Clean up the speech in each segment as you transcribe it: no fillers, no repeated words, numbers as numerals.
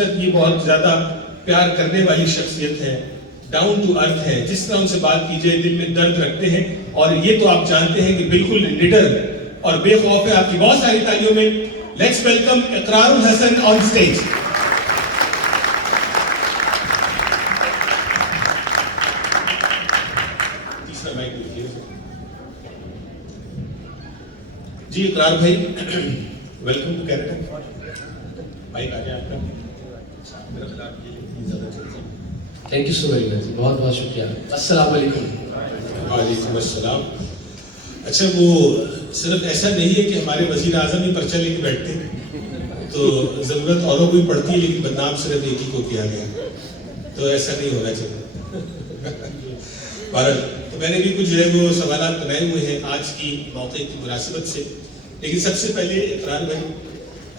خوبصورت, یہ بہت زیادہ پیار کرنے والی شخصیت ہے, ڈاؤن ٹو ارتھ ہے, جس طرح ان سے بات کی جائے دل میں درد رکھتے ہیں, اور یہ تو آپ جانتے ہیں کہ بالکل نڈر اور بے خوف ہے. آپ کی بہت ساری تالیوں میں لیٹس ویلکم اقرار الحسن آن اسٹیج. تیسرا مائک دیکھیے جی. اقرار بھائی ویلکم ٹو کینیڈا. مائک آ گیا آپ کا. میرا خیال یہ زیادہ چلتا ہے. Thank you so very much, بہت بہت شکریہ. السلام علیکم. وعلیکم السلام. اچھا, وہ صرف ایسا نہیں ہے کہ ہمارے وزیر اعظم ہی پرچہ لے کے بیٹھتے ہیں, تو ضرورت اوروں کو بھی پڑتی ہے, لیکن بدنام صرف ایک ہی کو کیا گیا, تو ایسا نہیں ہونا چاہیے. بہرحال تو میں نے بھی کچھ جو ہے وہ سوالات بنائے ہوئے ہیں آج کی موقع کی مناسبت سے. لیکن سب سے پہلے اقرار بھائی,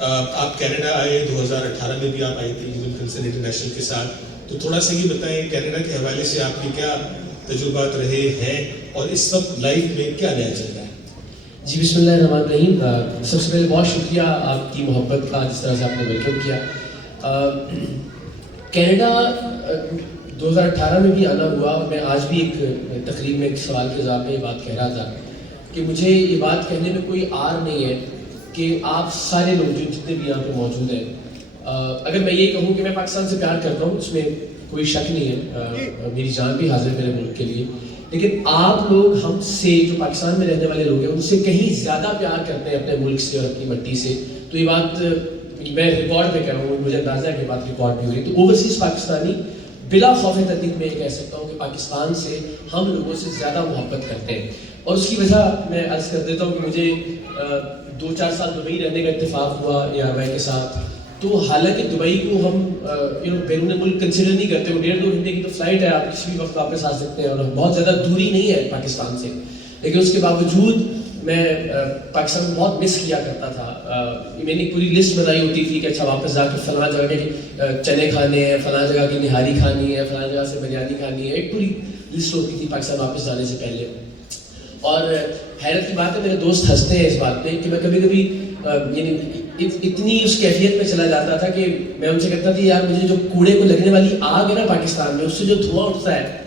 آپ کینیڈا آئے 2018 میں بھی آپ آئی تھی ہیومن کنسرن انٹرنیشنل کے ساتھ, تو تھوڑا سا یہ بتائیں کینیڈا کے حوالے سے آپ کے کیا تجربات رہے ہیں اور اس وقت لائف میں کیا نیا چل رہا ہے؟ جی بسم اللہ الرحمن الرحیم. سب سے پہلے بہت شکریہ آپ کی محبت کا, جس طرح سے آپ نے ویلکم کیا. کینیڈا 2018 میں بھی آنا ہوا, اور میں آج بھی ایک تقریب میں ایک سوال کے جواب میں یہ بات کہہ رہا تھا کہ مجھے یہ بات کہنے میں کوئی عار نہیں ہے کہ آپ سارے لوگ جو جتنے بھی یہاں پہ موجود ہیں, اگر میں یہ کہوں کہ میں پاکستان سے پیار کرتا ہوں, اس میں کوئی شک نہیں ہے, میری جان بھی حاضر ہے میرے ملک کے لیے, لیکن آپ لوگ ہم سے جو پاکستان میں رہنے والے لوگ ہیں ان سے کہیں زیادہ پیار کرتے ہیں اپنے ملک سے اور اپنی مٹی سے. تو یہ بات میں ریکارڈ پہ کہہ رہا ہوں, مجھے اندازہ ہے کہ بات ریکارڈ بھی ہو رہی. تو اوورسیز پاکستانی بلا خوف تردید میں یہ کہہ سکتا ہوں کہ پاکستان سے ہم لوگوں سے زیادہ محبت کرتے ہیں, اور اس کی وجہ میں عرض کر دیتا ہوں کہ مجھے 2-4 سال دبئی رہنے کا اتفاق ہوا ARY کے ساتھ. تو حالانکہ دبئی کو ہم بیرون ملک کنسیڈر نہیں کرتے, وہ 1.5-2 گھنٹے کی تو فلائٹ ہے, آپ کسی بھی وقت واپس آ سکتے ہیں, اور بہت زیادہ دوری نہیں ہے پاکستان سے, لیکن اس کے باوجود میں پاکستان کو بہت مس کیا کرتا تھا. میں نے پوری لسٹ بنائی ہوتی تھی کہ اچھا واپس جا کے فلاں جگہ کے چنے کھانے ہیں, فلاں جگہ کی نہاری کھانی ہے, فلاں جگہ سے بریانی کھانی ہے, ایک پوری لسٹ ہوتی تھی پاکستان واپس جانے سے پہلے. اور حیرت کی بات ہے, میرے دوست ہنستے ہیں اس بات پہ کہ میں کبھی کبھی یعنی اتنی اس کیفیت میں چلا جاتا تھا کہ میں ان سے کہتا تھا یار مجھے جو کوڑے کو لگنے والی آگ ہے نا پاکستان میں, اس سے جو دھواں اٹھتا ہے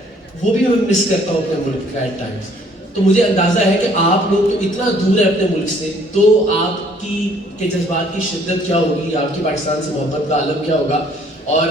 وہ بھی میں مس کرتا ہوں اپنے ملک کا ایٹ ٹائمز. تو مجھے اندازہ ہے کہ آپ لوگ تو اتنا دور ہیں اپنے ملک سے, تو آپ کی کے جذبات کی شدت کیا ہوگی, آپ کی پاکستان سے محبت کا عالم کیا ہوگا. اور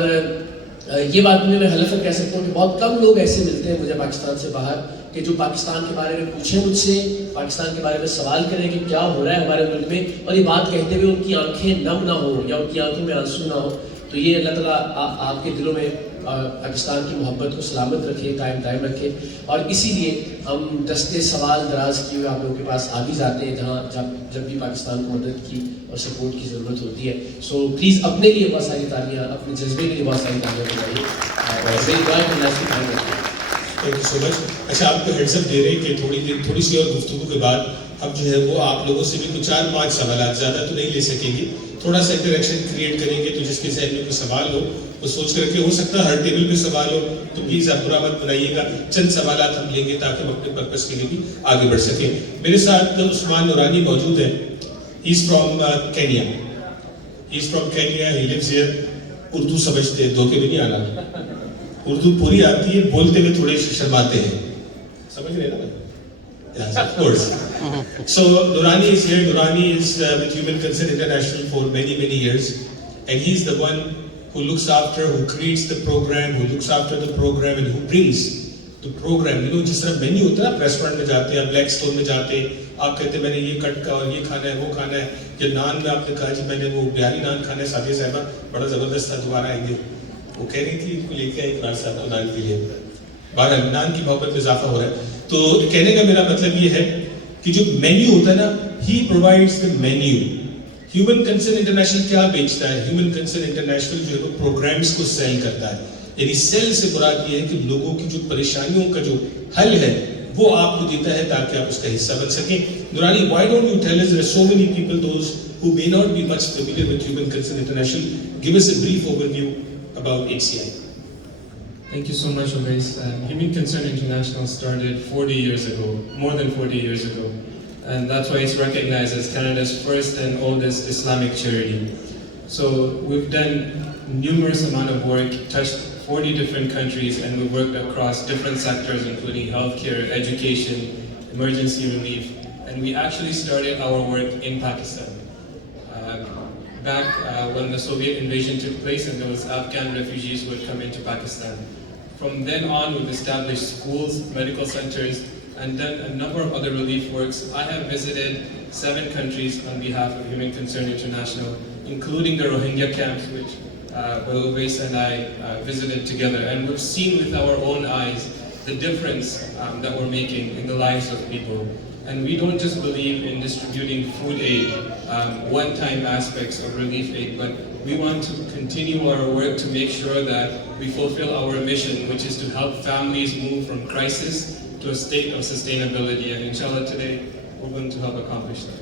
یہ بات میں حلفاً کہہ سکتا ہوں کہ بہت کم لوگ ایسے ملتے ہیں مجھے پاکستان سے باہر کہ جو پاکستان کے بارے میں پوچھیں مجھ سے, پاکستان کے بارے میں سوال کریں کہ کیا ہو رہا ہے ہمارے ملک میں, اور یہ بات کہتے ہوئے ان کی آنکھیں نم نہ ہوں یا ان کی آنکھوں میں آنسو نہ ہو. تو یہ اللہ تعالیٰ آپ کے دلوں میں پاکستان کی محبت کو سلامت رکھے, قائم دائم رکھے. اور اسی لیے ہم دستے سوال دراز کیے ہوئے آپ لوگوں کے پاس آ بھی جاتے ہیں جہاں جب بھی پاکستان کو مدد کی اور سپورٹ کی ضرورت ہوتی ہے. سو پلیز اپنے لیے بہت ساری تالیاں, اپنے جذبے کے لیے بہت ساری تالیاں بجائیے. تھینک یو سو مچ. اچھا, آپ کو ہیڈز اپ دے رہے ہیں کہ تھوڑی سی اور گفتگو کے بعد اب جو ہے وہ آپ لوگوں سے بھی کچھ 4-5 سوالات, زیادہ تو نہیں لے سکیں گے, تھوڑا سا انٹریکشن کریٹ کریں گے. تو جس کے ذہن میں کوئی سوال ہو وہ سوچ کر کے, ہو سکتا ہے ہر ٹیبل پہ سوال ہو, تو پلیز آپ برا مت بنائیے گا. چند سوالات ہم لیں گے تاکہ ہم اپنے پرپس کے لیے بھی آگے بڑھ سکیں. میرے ساتھ عثمان نورانی موجود ہیں. He is from Kenya. He lives here. Urdu سمجھتے ہیں, دھوکے میں نہیں آنا, اردو پوری آتی ہے, بولتے ہوئے تھوڑے شرماتے ہیں, سمجھ رہے ہیں نا؟ Yes, of course. So Nurani is here. Nurani is with Human Concern International for many years, and he's the one who looks after, who creates the program, who looks after the program, and who brings the program. You know, جس طرح menu ہوتا ہے نا, restaurant میں جاتے ہیں, black stone میں جاتے ہیں, آپ کہتے ہیں میں نے یہ کٹ کا اور یہ کھانا ہے, وہ کھانا ہے. یا نان میں آپ نے کہا جی میں نے وہ بہاری نان کھانا ہے, ساتھیہ صاحبہ بڑا زبردست تھا, دوبارہ آئیں گے. وہ کہہ رہی تھی ان کو لے کے آئے اقرار صاحب کو نان کے لیے. بہرحال نان کی محبت میں اضافہ ہو رہا ہے. تو کہنے کا میرا مطلب یہ ہے کہ جو مینیو ہوتا ہے نا, he provides the menu. Human Concern International کیا بیچتا ہے؟ ہیومن کنسرن انٹرنیشنل جو ہے وہ پروگرامز کو سیل کرتا ہے. یعنی سیل سے مراد یہ ہے کہ لوگوں کی جو پریشانیوں کا جو حل ہے وہ آپ کو دیتا ہے تاکہ آپ اس کا حصہ بن سکیں. نورانی, why don't you tell us, there are so many people, those who may not be much familiar with Human Concern International, give us a brief overview about HCI. Thank you so much, Uwais. Human Concern International started 40 years ago, more than 40 years ago. And that's why it's recognized as Canada's first and oldest Islamic charity. So we've done numerous amount of work, touched 40 different countries, and we worked across different sectors, including healthcare, education, emergency relief, and we actually started our work in Pakistan. Back when the Soviet invasion took place and there was Afghan refugees who had come into Pakistan. From then on, we've established schools, medical centers, and done a number of other relief works. I have visited 7 countries on behalf of Human Concern International, including the Rohingya camps, which Brother Uwais and I visited together. And we've seen with our own eyes the difference that we're making in the lives of people. And we don't just believe in distributing food aid, one-time aspects of relief aid, but we want to continue our work to make sure that we fulfill our mission, which is to help families move from crisis to a state of sustainability. And inshallah today, we're going to help accomplish that.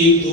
1, 2,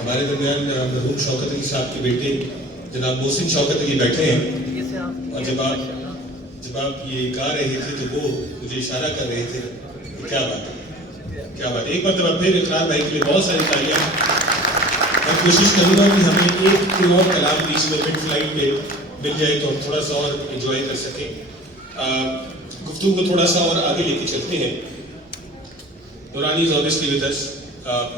ہمارے درمیان مرحوم شوکت علی صاحب کے بیٹے جناب محسن شوکت علی بیٹھے ہیں، اور جب آپ یہ گا رہے تھے تو وہ مجھے اشارہ کر رہے تھے. کیا بات ہے، کیا بات ہے. ایک مرتبہ پھر اقرار بھائی کے لیے بہت ساری تالیاں. میں کوشش کروں گا کہ ہمیں ایک کوئی اور کلام بیچ میں مڈ فلائٹ پہ مل جائے تو ہم تھوڑا سا اور انجوائے کر سکیں. گفتگو کو تھوڑا سا اور آگے لے کے چلتے ہیں. نورانی is obviously with us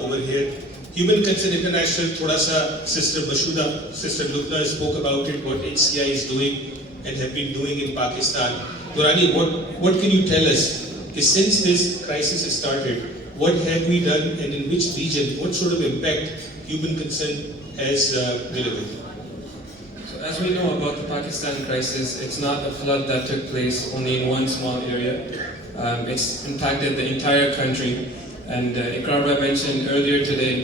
over here. Human Concern International, thoda sa Sister Mashuda, Sister Lubna spoke about it, what HCI is doing and have been doing in Pakistan. Nurani, what can you tell us? Since this crisis has started, what have we done and in which region, what sort of impact Human Concern has delivered? So as we know about the Pakistan crisis, it's not a flood that took place only in one small area. It's impacted the entire country. And Iqrar mentioned earlier today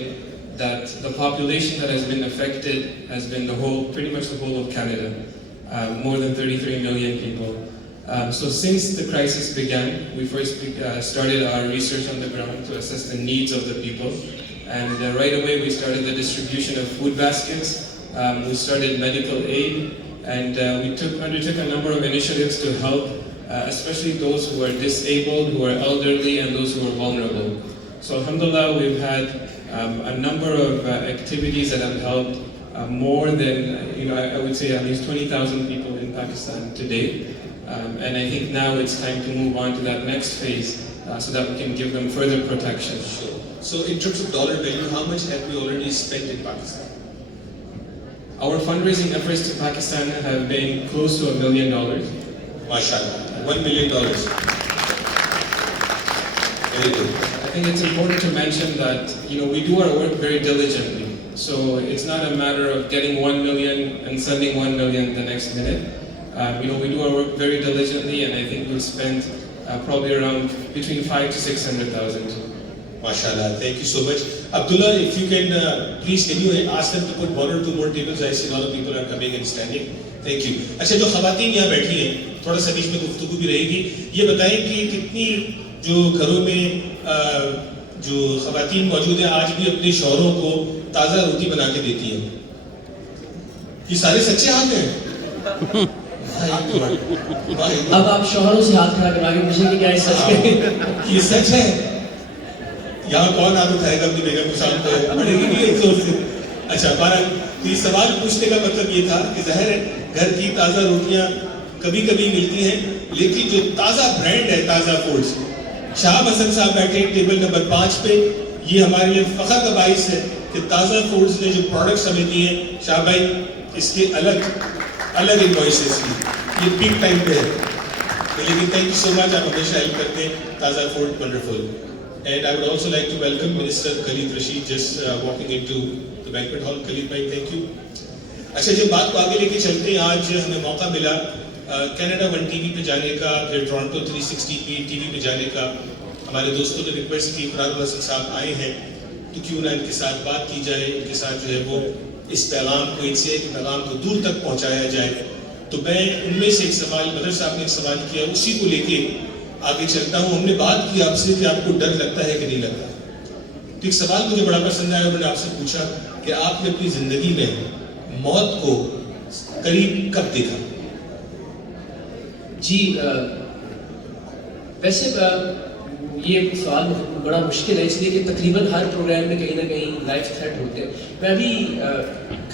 that the population that has been affected has been pretty much the whole of Canada, more than 33 million people. So since the crisis began, we first started our research on the ground to assess the needs of the people. And right away we started the distribution of food baskets, we started medical aid, and we undertook a number of initiatives to help, especially those who are disabled, who are elderly, and those who are vulnerable. So alhamdulillah, we've had a number of activities that have helped more than, I would say at least 20,000 people in Pakistan today. And I think now it's time to move on to that next phase so that we can give them further protection. Sure. So in terms of dollar value, how much have we already spent in Pakistan? Our fundraising efforts to Pakistan have been close to $1 million. MashaAllah, $1 million. Very good. I think it's important to mention that we do our work very diligently. So it's not a matter of getting 1 million and sending 1 million the next minute. We do our work very diligently, and I think we'll spend probably around between 500,000 to 600,000. MashaAllah, thank you so much. Abdullah, if you can please, can you ask them to put 1 or 2 more tables? I see a lot of people are coming and standing. Thank you. اچھا، جو خواتین یہاں بیٹھی ہیں، تھوڑا سا بیچ میں گفتگو بھی رہے گی. یہ بتائیں کہ کتنی جو گھروں میں جو خواتین موجود ہیں آج بھی اپنے شوہروں کو تازہ روٹی بنا کے دیتی ہیں؟ یہ سارے سچے ہاتھ ہیں؟ اب آپ شوہروں سے ہاتھ کھڑا کروا کے پوچھیں کہ کیا یہ سچ ہے؟ یہ سچ ہے؟ یہاں کون ہاتھ اٹھائے گا اپنی بیگم کو شام کو پڑے گی نہیں ایک زور سے؟ اچھا، بہرحال یہ سوال پوچھنے کا مطلب یہ تھا کہ ظاہر ہے گھر کی تازہ روٹیاں کبھی کبھی ملتی ہیں، لیکن جو تازہ برانڈ ہے تازہ فوڈز، شاہب حسن صاحب بیٹھے ٹیبل نمبر 5 پہ، یہ ہمارے لیے فخر کا باعث ہے کہ تازہ فوڈز نے جو پروڈکٹس ہمیں دیے ہیں، شاہ بھائی اس کے الگ انوائسز کی، یہ بگ ٹائم پہ ہے. لیکن تھینک یو سو مچ، آپ ہمیشہ ہیلپ کرتے ہیں. تازہ food wonderful. And I would also like to welcome Minister Khalid Rashid just walking into the banquet hall. Khalid bhai, thank you. اچھا، جب بات کو آگے لے کے چلتے ہیں، آج ہمیں موقع ملا کینیڈا 1 ٹی وی پہ جانے کا، پھر ٹورانٹو 360 ٹی وی پہ جانے کا. ہمارے دوستوں نے ریکویسٹ کی، اقرار الحسن صاحب آئے ہیں تو کیوں نہ ان کے ساتھ بات کی جائے، ان کے ساتھ جو ہے وہ اس پیغام کو، ان سے ایک پیغام کو دور تک پہنچایا جائے. تو میں ان میں سے ایک سوال بدر صاحب نے ایک سوال کیا اسی کو لے کے آگے چلتا ہوں. ہم نے بات کی آپ سے کہ آپ کو ڈر لگتا ہے کہ نہیں لگتا, تو ایک سوال مجھے بڑا پسند آیا. میں نے آپ سے پوچھا کہ آپ نے اپنی زندگی میں موت کو قریب کب دیکھا؟ جی ویسے یہ سوال بڑا مشکل ہے اس لیے کہ تقریباً ہر پروگرام میں کہیں نہ کہیں لائف تھریٹ ہوتے ہیں. میں ابھی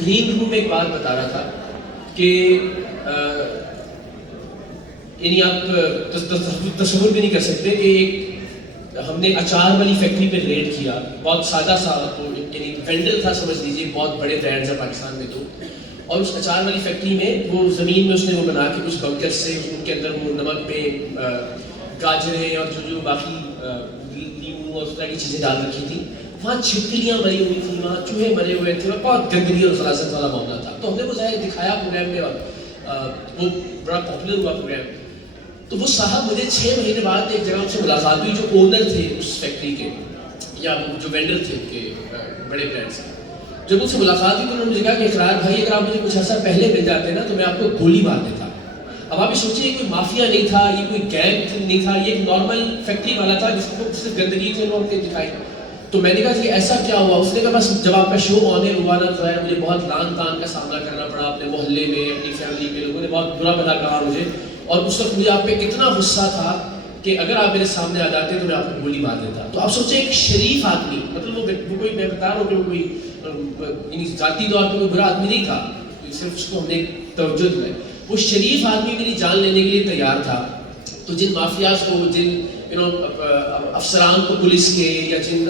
گرین روم میں ایک بات بتا رہا تھا کہ یعنی آپ تصور بھی نہیں کر سکتے کہ ایک ہم نے اچار والی فیکٹری پہ ریڈ کیا, بہت سادہ سا یعنی وینڈر تھا سمجھ لیجیے, بہت بڑے برانڈز ہیں پاکستان میں تو, اور اس اچار والی فیکٹری میں وہ زمین میں اس نے وہ بنا کے کچھ بنکر سے ان کے اندر وہ نمک پہ گاجریں اور جو باقی لیمو اور اس طرح کی چیزیں ڈال رکھی تھی. وہاں چھپکلیاں مری ہوئی تھیں, وہاں چوہے مرے ہوئے تھے, بہت گندگی اور غلاظت والا معاملہ تھا. تو ہم نے وہ ظاہر دکھایا پروگرام میں اور وہ بڑا پاپولر ہوا پروگرام. تو وہ صاحب مجھے 6 مہینے بعد ایک جگہ ان سے ملاقات ہوئی جو اونر تھے اس فیکٹری کے یا جو وینڈر تھے ان کے بڑے برانڈ سے. جب ان سے ملاقات ہوئی تو انہوں نے مجھے کہا کہ اقرار بھائی اگر آپ مجھے کچھ ایسا پہلے مل جاتے نا تو میں آپ کو گولی مار دیتا. اب آپ یہ سوچیے یہ کوئی مافیا نہیں تھا, یہ کوئی گینگ نہیں تھا, یہ ایک نارمل فیکٹری والا تھا جس کو صرف گندگی تھی انہوں نے دکھائی. تو میں نے کہا کہ ایسا کیا ہوا؟ اس نے کہا بس جب آپ کا شو آن ایئر ہوا نا تو ہے مجھے بہت لان تان کا سامنا کرنا پڑا اپنے محلے میں, اپنی فیملی میں, لوگوں نے بہت برا بھلا کہا مجھے, اور اس وقت مجھے آپ پہ کتنا غصہ تھا کہ اگر آپ میرے سامنے آ جاتے تو میں آپ کو گولی مار دیتا. تو آپ سوچیں ایک شریف آدمی, مطلب وہ کوئی میں بتا رہا ہوں کہ وہ کوئی ذاتی طور پہ کوئی برا آدمی نہیں تھا, صرف اس کو ہم نے توجہ دلائی. وہ شریف آدمی میری جان لینے کے لیے تیار تھا. تو جن مافیاز کو, جن افسران کو پولیس کے یا جن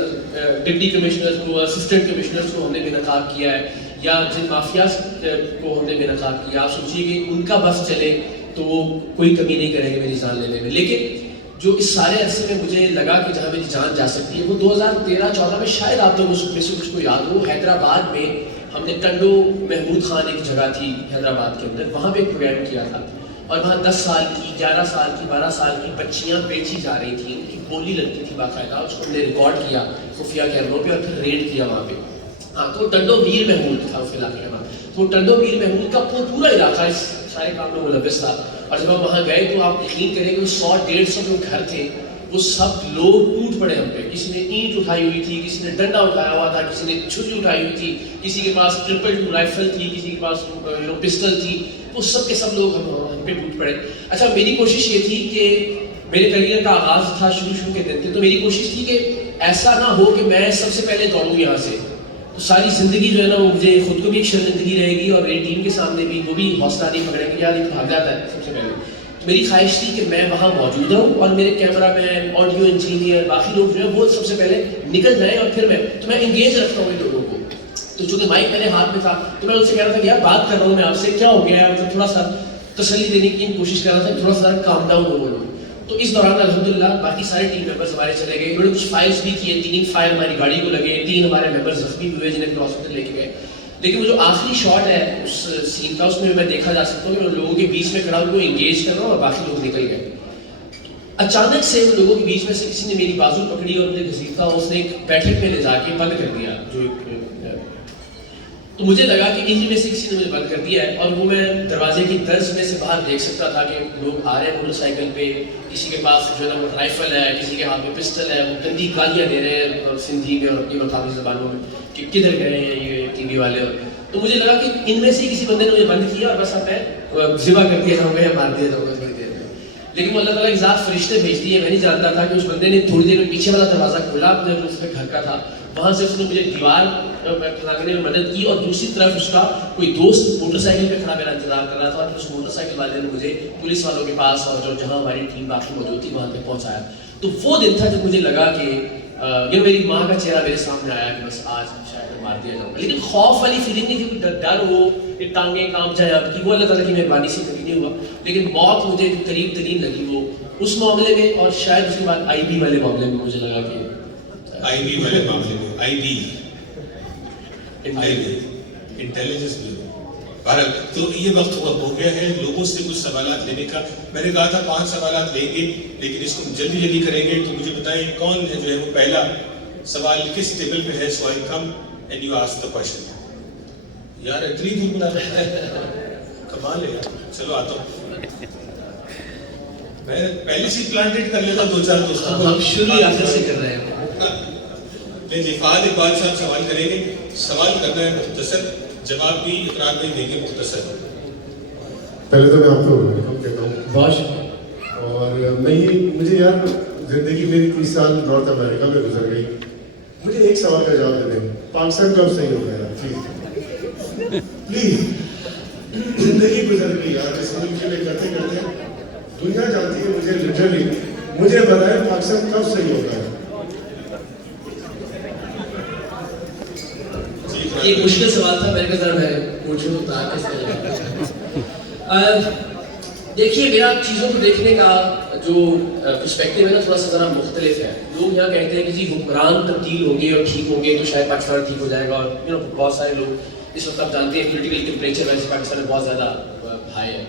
ڈپٹی کمشنر کو, اسسٹنٹ کمشنر کو ہم نے بے نقاب کیا ہے, یا جن مافیاز کو ہم نے بے نقاب کیا, آپ سوچیے کہ ان کا بس چلے تو وہ کوئی کمی نہیں کریں گے میری جان لینے میں. لیکن جو اس سارے عرصے میں مجھے لگا کہ جہاں میری جان جا سکتی ہے وہ 2013-14 میں شاید آپ لوگوں میں سے کچھ کو یاد ہو, حیدرآباد میں ہم نے ٹنڈو محمود خان ایک جگہ تھی حیدرآباد کے اندر, وہاں پہ ایک پروگرام کیا تھا. اور وہاں 10 سال کی, 11 سال کی, 12 سال کی بچیاں بیچی جا رہی تھیں, ان کی گولی لگتی تھی باقاعدہ. اس کو ہم نے ریکارڈ کیا خفیہ کیمروں پہ اور پھر ریڈ کیا وہاں پہ. ہاں تو ٹنڈو میر محمود تھا اس علاقے کا. تو ٹنڈو میر محمود کا پورا علاقہ اس سارے کام میں ملوث تھا. اور جب ہم وہاں گئے تو آپ یقین کریں کہ 100-150 جو گھر تھے وہ سب لوگ ٹوٹ پڑے ہم پہ. کسی نے اینٹ اٹھائی ہوئی تھی, کسی نے ڈنڈا اٹھایا ہوا تھا, کسی نے چھری اٹھائی ہوئی تھی, کسی کے پاس 222 رائفل تھی, کسی کے پاس پسٹل تھی. وہ سب کے سب لوگ ہم پہ ٹوٹ پڑے. اچھا میری کوشش یہ تھی کہ میرے کریئر کا آغاز تھا, شروع کے دن تھے, تو میری کوشش تھی کہ ایسا نہ ہو کہ میں سب سے پہلے دوڑوں یہاں سے. تو ساری زندگی جو ہے نا وہ مجھے خود کو بھی ایک شرمندگی رہے گی اور میری ٹیم کے سامنے بھی وہ بھی حوصلہ نہیں پکڑیں گے یار یہ تو بھاگ جاتا ہے سب سے پہلے. میری خواہش تھی کہ میں وہاں موجود ہوں اور میرے کیمرہ مین, آڈیو انجینئر, باقی لوگ جو ہیں وہ سب سے پہلے نکل جائیں اور پھر میں انگیج رکھتا ہوں ان لوگوں کو. تو چونکہ مائک میرے ہاتھ میں تھا تو میں ان سے کہہ رہا تھا کہ یار بات کر رہا ہوں میں آپ سے, کیا ہو گیا ہے, تھوڑا سا تسلی دینے کی کوشش کر رہا تھا, تھوڑا سا کام ڈاؤن ہو وہ لوگ. تو اس دوران الحمدللہ باقی سارے ٹیم ممبرز ہمارے چلے گئے, انہوں نے کچھ فائلز بھی کیے, 3 فائل ہماری گاڑی کو لگے, 3 ہمارے ممبرز زخمی ہوئے جنہیں ہاسپٹل لے کے گئے. لیکن وہ جو آخری شاٹ ہے اس سین کا, اس میں دیکھا جا سکتا ہوں کہ میں لوگوں کے بیچ میں کھڑا ہوں, انگیج کر رہا ہوں اور باقی لوگ نکل گئے. اچانک سے ان لوگوں کے بیچ میں سے کسی نے میری بازو پکڑی اور مجھے گھسیٹا, اس نے ایک بیٹھک میں لے جا کے بند کر دیا. تو مجھے لگا کہ انہی میں سے کسی نے مجھے بند کر دیا ہے, اور وہ میں دروازے کی درز میں سے باہر دیکھ سکتا تھا کہ لوگ آ رہے ہیں موٹر سائیکل پہ, کسی کے پاس جو ہے نا رائفل ہے, کسی کے ہاتھ میں پسٹل ہے, وہ گندی گالیاں دے رہے ہیں سندھی میں اور اپنی مقامی زبانوں میں کہ کدھر گئے ہیں یہ ٹی وی والے. تو مجھے لگا کہ ان میں سے کسی بندے نے مجھے بند کیا اور بس اب میں ذبح کر دیا جاؤں گا یا مار دیا جاؤں گا تھوڑی دیر میں. لیکن وہ اللہ تعالیٰ کی ذات فرشتے بھیج دیے. میں نہیں جانتا تھا کہ اس بندے نے تھوڑی دیر میں پیچھے والا دروازہ کھولا اپنے اس کے گھر کا تھا, وہاں سے اس نے مجھے دیوار پھیلانے میں مدد کی, اور دوسری طرف اس کا کوئی دوست موٹر سائیکل پہ کھڑا میرا انتظار کر رہا تھا, اور اس موٹر سائیکل والے نے مجھے پولیس والوں کے پاس اور جو جہاں ہماری ٹیم باقی موجود تھی وہاں تک پہنچایا. تو وہ دن تھا جب مجھے لگا کہ یہ میری ماں کا چہرہ میرے سامنے آیا کہ بس آج شاید مار دیا جاؤں گا. لیکن خوف والی فیلنگ نہیں تھی, ڈر ہو کہ ٹانگیں کانپ جائیں آپ کی, وہ اللہ تعالیٰ کی مہربانی سے کبھی نہیں ہوا. لیکن موت مجھے قریب ترین لگی وہ اس معاملے میں, اور شاید اس کے بعد آئی بی والے معاملے میں مجھے لگا کہ آئی بی والے معاملے میں آئی بی انٹیلیجنس بھی ہو. بہرحال تو یہ وقت ہو گیا ہے لوگوں سے کچھ سوالات لینے کا. میں نے کہا تھا 5 سوالات لیں گے, لیکن اس کو جلدی کریں گے. تو مجھے بتائیں کون ہے جو ہے وہ پہلا سوال کس ٹیبل پہ ہے. So I come and you ask the question. یار اتنی دور بلا رہا ہے, کمال ہے یار. چلو آتا ہوں. میں پہلی سی پلانٹیڈ کر لیتا 2-4 دوستوں کو. ہم شروع ہی آخر سے کر رہے ہیں. نہیں جی, فہد اقبال صاحب سوال کریں گے. سوال کرنا ہے مختصر, جواب بھی اقرار بھائی دیں گے مختصر. پہلے تو میں آپ کو ویلکم کہتا ہوں. بہت شکریہ. اور میں یہ مجھے یار زندگی میری 30 سال نارتھ امریکہ میں گزر گئی. مجھے ایک سوال کا جواب دے دیں, پاکستان کب صحیح ہوگا یار پلیز پلیز. زندگی گزر گئی یار اس ملک کے لیے کرتے کرتے. دنیا جانتی ہے مجھے لٹرلی, مجھے بتائیں پاکستان کب صحیح ہوگا. یہ مشکل سوال تھا, میرے ذرا میں پوچھوں دیکھیے میرا چیزوں کو دیکھنے کا جو پرسپیکٹیو ہے نا تھوڑا سا ذرا مختلف ہے. لوگ یہاں کہتے ہیں کہ جی حکمران تبدیل ہوں گے اور ٹھیک ہوں گے تو شاید پاکستان ٹھیک ہو جائے گا, اور بہت سارے لوگ اس وقت آپ جانتے ہیں پولیٹیکل ٹیمپریچر ویسے پاکستان میں بہت زیادہ ہائی ہے.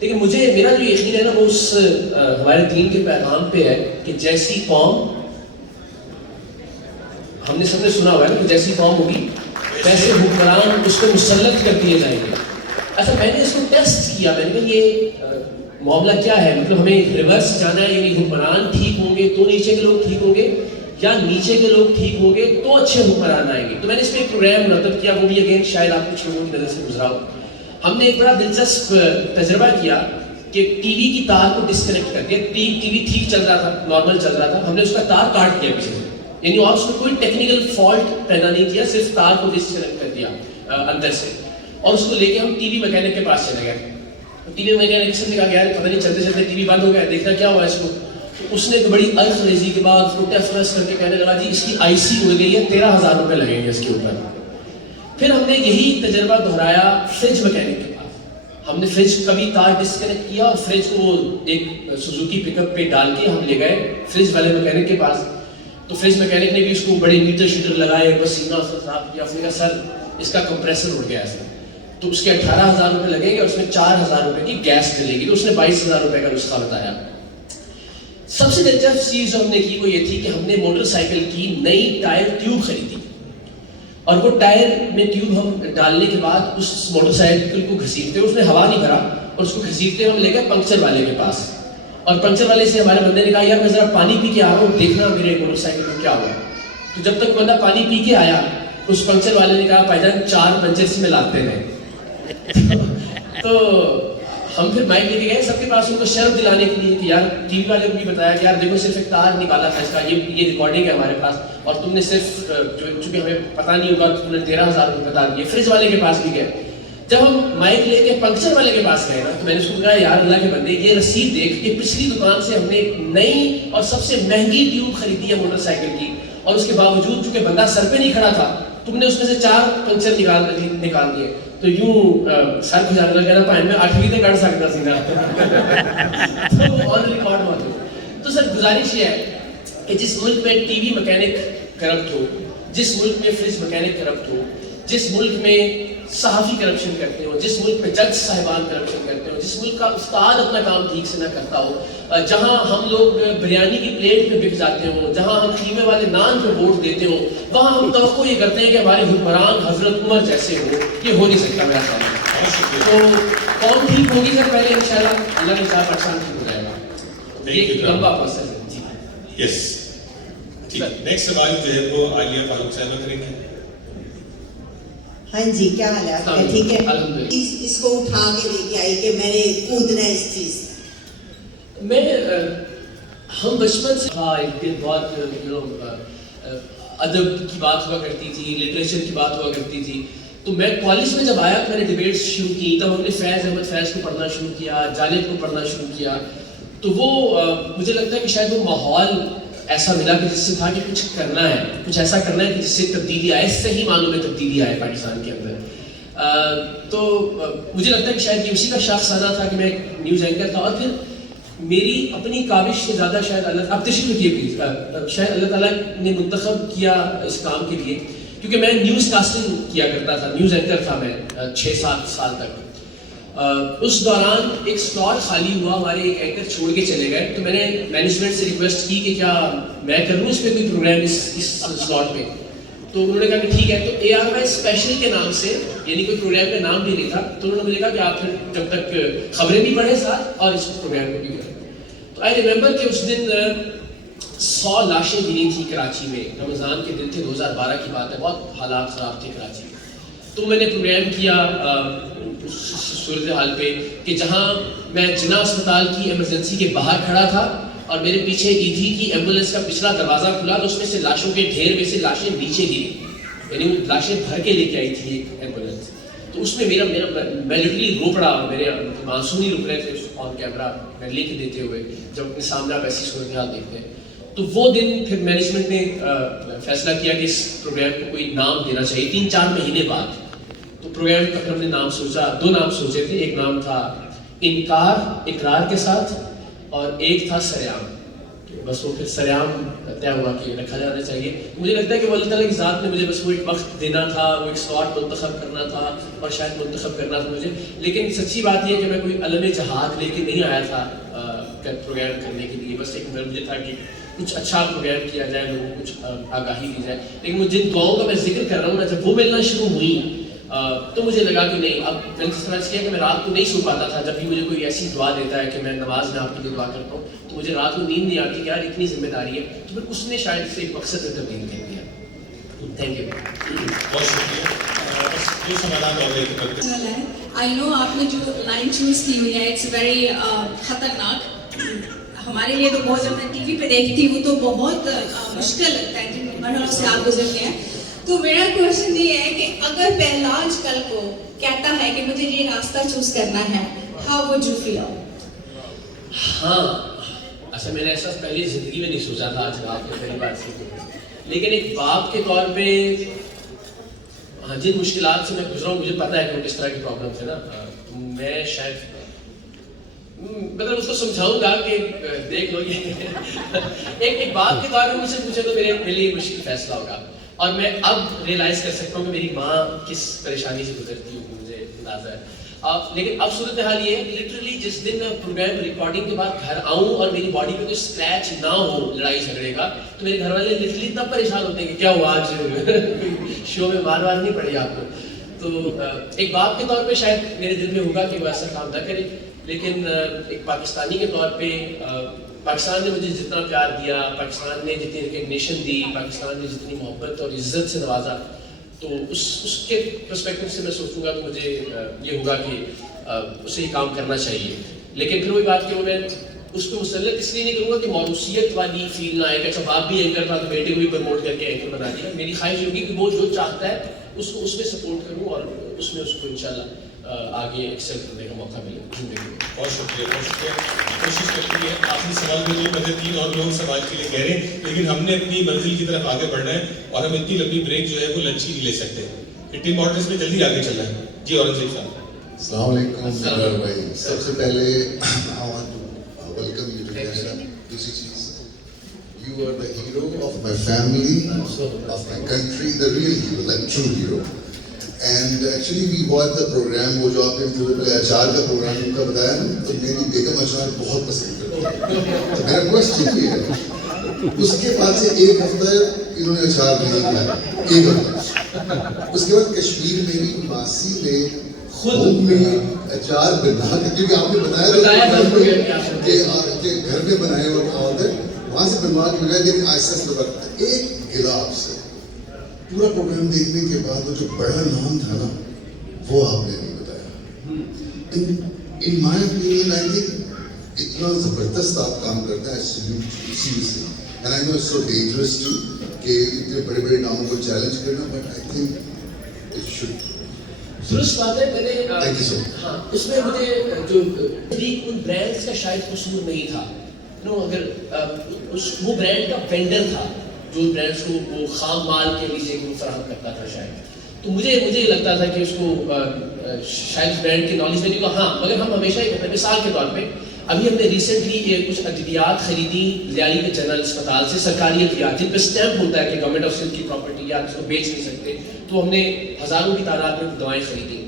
لیکن مجھے میرا جو یقین ہے نا وہ اس ہمارے دین کے پیغام پہ ہے کہ جیسی قوم, ہم نے سب نے سنا ہوا ہے کہ جیسی قوم ہوگی ویسے حکمران اس کو مسلط کر دیے جائیں گے. اچھا میں نے اس کو ٹیسٹ کیا, میں نے کہا یہ معاملہ کیا ہے, مطلب ہمیں ریورس جانا ہے, یعنی حکمران ٹھیک ہوں گے تو نیچے کے لوگ ٹھیک ہوں گے, یا نیچے کے لوگ ٹھیک ہوں گے تو اچھے حکمران آئیں گے. تو میں نے اس پہ ایک پروگرام مرتب کیا, وہ بھی اگین شاید آپ کچھ لوگوں کی نظر سے گزرا ہو. ہم نے ایک بڑا دلچسپ تجربہ کیا کہ ٹی وی کی تار کو ڈسکنیکٹ کر دیا. ٹی وی ٹھیک چل رہا تھا, نارمل چل رہا تھا, ہم نے اس کا تار کاٹ دیا پیچھے سے, یعنی اور اس میں کوئی ٹیکنیکل فالٹ پیدا نہیں کیا, صرف تار کو ڈسکنیکٹ کر دیا اندر سے, اور اس کو لے کے ہم ٹی وی میکینک کے پاس چلے گئے. ٹی وی میکینک سے نے کہا یار پتہ نہیں چلتے چلتے ٹی وی بند ہو گیا, دیکھنا کیا ہوا اس کو. تو اس نے بڑی الخلیزی کے بعد فوٹے فرس کر کے کہنے لگا جی اس کی آئی سی اڑ گئی ہے, 13,000 روپے لگیں گے اس کے اوپر. پھر ہم نے یہی تجربہ دہرایا فریج میکینک کے پاس. ہم نے فریج کا بھی تار ڈسکنیکٹ کیا اور فریج کو ایک سوزوکی پک اپ پہ ڈال کے ہم لے گئے فریج والے میکینک کے پاس. تو فریج میکینک نے بھی اس کو بڑے میٹر شیٹر لگائے, پسینہ صاف کیا. اس نے کہا سر اس کا کمپریسر اڑ گیا ہے, تو اس کے 18,000 روپے لگیں گے اور اس میں 4,000 روپے کی گیس ملے گی. تو اس نے 22,000 روپے کا نسخہ بتایا. سب سے دلچسپ چیز جو ہم نے کی وہ یہ تھی کہ ہم نے موٹر سائیکل کی نئی ٹائر ٹیوب خریدی, اور وہ ٹائر میں ٹیوب ہم ڈالنے کے بعد اس موٹر سائیکل کو گھسیٹتے, اس میں ہوا نہیں بھرا, اور اس کو گھسیٹتے ہم لے گئے پنکچر والے کے پاس. اور پنکچر والے سے ہمارے بندے نے کہا یار میں ذرا پانی پی کے آ رہا ہوں, دیکھنا میرے موٹر سائیکل کو کیا ہوا. تو جب تک بندہ پانی پی کے آیا اس پنکچر والے نے کہا بھائی جان 4 پنچر سے ملاتے ہیں. تو ہم پھر مائک لے کے گئے سب کے پاس ان کو شرم دلانے کے لیے کہ یار ٹی وی والے کو بھی بتایا کہ یار دیکھو صرف ایک تار نکالا تھا اس کا, یہ ریکارڈنگ ہے ہمارے پاس, اور تم نے صرف چونکہ ہمیں پتہ نہیں ہوگا تم نے 13,000 روپے بتا دیے. فریج والے کے پاس بھی گئے. جب ہم مائک لے کے پنکچر والے کے پاس گئے نا تو میں نے اس کو کہا یار اللہ کے بندے یہ رسید دیکھ کہ پچھلی دکان سے ہم نے نئی اور سب سے مہنگی ٹیوب خریدی ہے موٹر سائیکل کی, اور اس کے باوجود چونکہ بندہ سر پہ نہیں کھڑا تھا تم نے اس میں سے 4 پنچر نکال دیے. تو یوں سر کھجانے لگا نا پائن میں 8ویں تک کر سکتا سی نا. تو آن ریکارڈ ہوا. تو سر گزارش یہ ہے کہ جس ملک میں ٹی وی میکینک کرپٹ ہو, جس ملک میں فریج میکینک کرپٹ ہو, جس ملک میں صحافی کرپشن کرتے ہو, جس ملک میں جج صاحبان کرپشن کرتے ہو, جس ملک کا استاد اپنا کام ٹھیک سے نہ کرتا ہو, جہاں ہم لوگ بریانی کی پلیٹ پہ بک جاتے ہوں, جہاں ہم قیمے والے نان پہ ووٹ دیتے ہوں, وہاں ہم توقع یہ کرتے ہیں کہ ہمارے حکمران حضرت عمر جیسے ہو. یہ ہو نہیں سکتا میرا سامنے. تو کون ٹھیک ہوگی سر پہلے انشاءاللہ اللہ نے چاہا پاکستان ٹھیک ہو جائے گا. یہ لمبا پروسیس ہے. جی یس ٹھیک. نیکسٹ سوال جو ہے وہ عالیہ فاروق صاحبہ کریں گے. ہاں جی کیا حال ہے آپ کا, ٹھیک ہے. اس کو اٹھا کے لے کے آئی کہ میں نے کودنا ہے اس چیز. میں ہم بچپن سے بہت ادب کی بات ہوا کرتی تھی, لٹریچر کی بات ہوا کرتی تھی. تو میں کالج میں جب آیا تو میں نے ڈبیٹس شروع کی, تب ہم نے فیض احمد فیض کو پڑھنا شروع کیا, جالب کو پڑھنا شروع کیا. تو وہ مجھے لگتا ہے کہ شاید وہ ماحول ایسا ملا کہ جس سے تھا کہ کچھ کرنا ہے, کچھ ایسا کرنا ہے کہ جس سے تبدیلی آئے, صحیح معنوں میں تبدیلی آئے پاکستان کے اندر. تو مجھے لگتا ہے کہ شاید یہ اسی کا شاخسانہ تھا کہ میں ایک نیوز اینکر تھا, اور پھر میری اپنی کاوش سے زیادہ شاید اللہ اب تشریف رکھیے پلیز, شاید اللہ تعالیٰ نے منتخب کیا اس کام کے لیے, کیونکہ میں نیوز کاسٹنگ کیا کرتا تھا, نیوز اینکر تھا میں 6-7 سال تک. اس دوران ایک سلاٹ خالی ہوا, ہمارے ایک اینکر چھوڑ کے چلے گئے. تو میں نے مینجمنٹ سے ریکویسٹ کی کہ کیا میں کر لوں اس پہ کوئی پروگرام اس سلاٹ میں. تو انہوں نے کہا کہ ٹھیک ہے. تو ARY اسپیشل کے نام سے, یعنی کوئی پروگرام کا نام بھی نہیں تھا, تو انہوں نے مجھے کہا کہ آپ پھر جب تک خبریں بھی پڑھیں ساتھ اور اس پروگرام کو بھی کریں. تو آئی ریمبر کہ اس دن 100 لاشیں گری تھی کراچی میں, رمضان کے دن تھے, 2012 کی بات ہے, بہت حالات خراب تھے کراچی میں. تو میں نے پروگرام کیا صورتحال پہ کہ جہاں میں جناح اسپتال کی ایمرجنسی کے باہر کھڑا تھا اور میرے پیچھے ایدھی کی ایمبولینس کا پچھلا دروازہ کھلا, تو اس میں سے لاشوں کے ڈھیر میں سے لاشیں نیچے گری, یعنی وہ لاشیں بھر کے لے کے آئی تھی ایک ایمبولینس. تو اس میں میں لٹرلی رو پڑا, اور میرے مانسون ہی رک رہے تھے آن کیمرہ میں لے کے دیتے ہوئے, جب اپنے سامنے آپ ایسی صورتحال دیکھتے ہیں. تو وہ دن پھر مینجمنٹ نے فیصلہ کیا کہ اس پروگرام کو کوئی نام دینا چاہیے 3-4 مہینے بعد. تو پروگرام کا پھر ہم نے نام سوچا, 2 نام سوچے تھے. ایک نام تھا انکار اقرار کے ساتھ, اور ایک تھا سریام. بس وہ پھر سریام طے ہوا کہ رکھا جانا چاہیے. مجھے لگتا ہے کہ وہ اللہ تعالیٰ کی ذات نے مجھے بس وہ ایک وقت دینا تھا, وہ ایک سلاٹ منتخب کرنا تھا, اور شاید منتخب کرنا تھا مجھے. لیکن سچی بات یہ ہے کہ میں کوئی علم جہاد لے کے نہیں آیا تھا پروگرام کرنے کے لیے. بس ایک مجھے تھا کہ کچھ اچھا پروگرام کیا جائے, لوگوں کو کچھ آگاہی دی جائے. لیکن مجھے جن دعاؤں کا میں ذکر کر رہا ہوں نا, جب وہ ملنا شروع ہوئی تو مجھے لگا کہ نہیں, اب میں نے سمجھ کیا کہ میں رات کو نہیں سو پاتا تھا. جب بھی مجھے کوئی ایسی دعا دیتا ہے کہ میں نماز میں آپ کے لیے دعا کرتا ہوں, تو مجھے رات کو نیند نہیں آتی کہ یار اتنی ذمہ داری ہے. تو پھر اس نے شاید سے ایک مقصد میں تبدیل کر دیا. Thank you. بہت شکریہ. بس یہ سوالات اور لے کے کرتے ہیں. آئی نو آپ نے جو لائن چوز کی ہوئی ہے اٹس ویری خطرناک. ہمارے لیے تو بہت, جب میں ٹی وی پہ دیکھتی ہوں تو بہت مشکل لگتا ہے جن مرحلوں سے آپ گزرتے ہیں. تو میرا کوشچن یہ ہے کہ اگر پہلاج کل کو کہتا ہے کہ مجھے یہ راستہ چوز کرنا ہے, ہاؤ وڈ یو فیل؟ ہاں, اچھا میں نے ایسا پہلی زندگی میں نہیں سوچا تھا, آج آپ نے پہلی بار سیکھی. لیکن ایک باپ کے طور پہ ہاں, جن مشکلات سے میں گزرا ہوں, مجھے پتہ ہے کہ وہ کس طرح کی پرابلم ہے نا. میں شاید مطلب اس کو سمجھاؤں گا کہ دیکھ لو یہ ایک باپ کے طور پہ مجھ سے پوچھے تو میرے لیے مشکل فیصلہ ہوگا. اور میں اب ریئلائز کر سکتا ہوں کہ میری ماں کس پریشانی سے گزرتی ہوں, مجھے اندازہ ہے. لیکن اب صورتحال یہ ہے کہ لٹرلی جس دن میں پروگرام ریکارڈنگ کے بعد گھر آؤں اور میری باڈی پہ کوئی اسکریچ نہ ہو لڑائی جھگڑے کا, تو میرے گھر والے لٹرلی اتنا پریشان ہوتے ہیں کہ کیا ہوا آج شو میں مار نہیں پڑی آپ کو. تو ایک باپ کے طور پہ شاید میرے دل میں ہوگا کہ وہ ایسا کام نہ کرے. لیکن ایک پاکستانی کے طور پہ پاکستان نے مجھے جتنا پیار دیا, پاکستان نے جتنی ریکگنیشن دی, پاکستان نے جتنی محبت اور عزت سے نوازا, تو اس کے پرسپیکٹو سے میں سوچوں گا تو مجھے یہ ہوگا کہ اسے یہ کام کرنا چاہیے. لیکن پھر وہی بات کہ میں اس پہ مسلط اس لیے نہیں کروں گا کہ موروثیت والی فیل نہ آئے کہ اچھا باپ بھی اینکر تھا تو بیٹے کو بھی پروموٹ کر کے اینکر بنا دیا. میری خواہش یہ ہوگی کہ وہ جو چاہتا ہے اس کو اس میں سپورٹ کروں, اور اس میں اس کو انشاءاللہ آگے ایکسل کرنے کا موقع ملے زندگی میں. بہت شکریہ. بہت شکریہ. کوشش کرتی ہے آخری سوال میں جو مدد 3 اور لوگ سوال کے لیے کہہ رہے ہیں, لیکن ہم نے اپنی منزل کی طرف آگے بڑھنا ہے, اور ہم اتنی لمبی بریک جو ہے وہ لنچ کی نہیں لے سکتے. ٹیم آرڈرز میں جلدی آگے چلنا ہے. جی اورنگزیب صاحب. السلام علیکم نگر بھائی. سب سے پہلے I want to welcome you to Canada. You are the hero of my family, of my country, the real hero, like true hero. And actually we watched the program, وہ جو آپ نے مجھے پہلے اچار کا پروگرام ان کا بتایا نا, تو میری بیگم اچار بہت پسند کرتی ہے. تو میرا کوشچن یہ ہے, اس کے بعد سے 1 ہفتہ انہوں نے اچار نہیں کھایا, 1 ہفتہ. اس کے بعد کشمیر میری ماسی نے خود میں اچار بنا کے, کیونکہ آپ نے بتایا کہ گھر میں بنائے ہوئے ہوتے ہیں, وہاں سے بنوا کے ملا. لیکن آہستہ آہستہ 1 گلاس سے پورا پروگرام دیکھنے کے بعد وہ جو بڑا نام تھا نا, وہ آپ نے نہیں بتایا. ان مائی اوپینین آئی تھنک اتنا زبردست آپ کام کرتے ہیں. Seriously and I know it's so dangerous to کہ اتنے بڑے بڑے ناموں کو چیلنج کرنا, but I think it should. درست بات ہے. میں نے تھینک یو سو مچ. ہاں, اس میں مجھے جو ان برانڈس کا شاید قصور نہیں تھا. اگر وہ برانڈ کا وینڈر تھا جو برانڈس کو وہ خام مال کے لیے وہ فراہم کرتا تھا شاید, تو مجھے لگتا تھا کہ اس کو شاید برانڈ کی نالج نہیں ہوگا. ہاں, مگر ہم ہمیشہ ہی کرتے ہیں. مثال کے طور پہ ابھی ہم نے ریسنٹلی کچھ ادویات خریدی لیاری کے جنرل اسپتال سے, سرکاری ادویات جن پہ اسٹیمپ ہوتا ہے کہ گورنمنٹ آف سندھ کی پراپرٹی یا اس کو بیچ نہیں سکتے. تو ہم نے ہزاروں کی تعداد میں دوائیں خریدی.